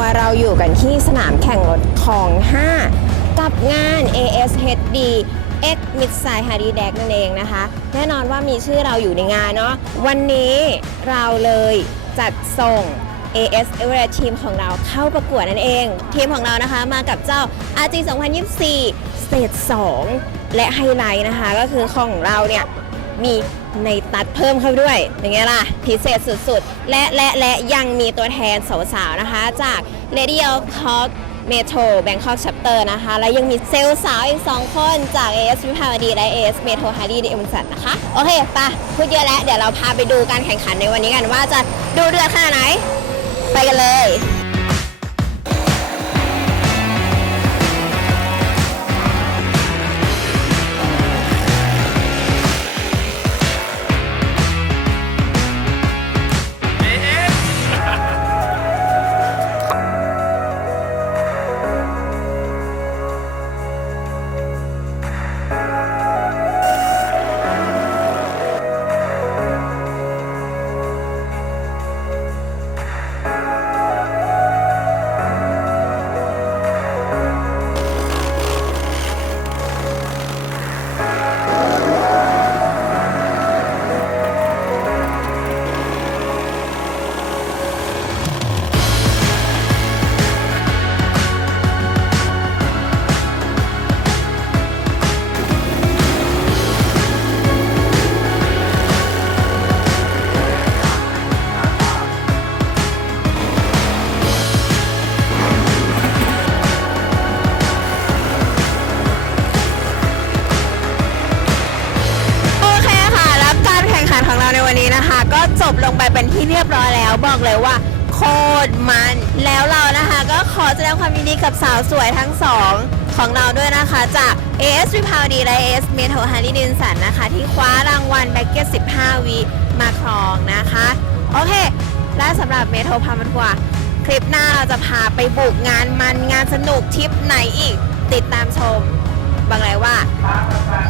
วเราอยู่กันที่สนามแข่งรถของ 5 กับงาน ASHD X Mid s i d e Hardy d a g นั่นเองนะคะ แน่นอนว่ามีชื่อเราอยู่ในงานเนาะวันนี้เราเลยจัดส่ง AS e v e r e t ทีมของเราเข้าประกวดนั่นเอง ทีมของเรานะคะมากับเจ้า RG 2024 s t a g 2และไฮไลท์นะคะ ก็คือของเราเนี่ย มีในตัดเพิ่มเข้าด้วยอย่างเงี้ยล่ะพิเศษสุดๆ และและและยังมีตัวแทนสาวๆ นะคะ จาก Lady of Talk Metro Bangkok Chapter นะคะ และยังมีเซลล์สาวอีก 2 คนจาก AS วิภาวดีและ AS Metro Hardy d a v i d s o n นะคะ โอเคปะพูดเยอะแล้ว เดี๋ยวเราพาไปดูการแข่งขันในวันนี้กันว่าจะดูเดือดขนาดไหน ไปกันเลย บลงไปเป็นที่เรียบร้อยแล้ว บอกเลยว่า โคตรมัน แล้วเรานะคะ ก็ขอแสดงความยินดีกับสาวสวยทั้งสองของเราด้วยนะคะจาก AS วิภาวดีและ AS เมโทฮาริดินสันนะคะ ที่คว้ารางวัลแบ็กเก็ต 15 วิมาครองนะคะ โอเค และสำหรับเมโทพามาทัวร์คลิปหน้าเราจะพาไปบุกงานมันงานสนุกทริปไหนอีก ติดตามชมบอกเลยว่ามันแน่ๆโอเควันนี้ไปแล้วเอ้ยพา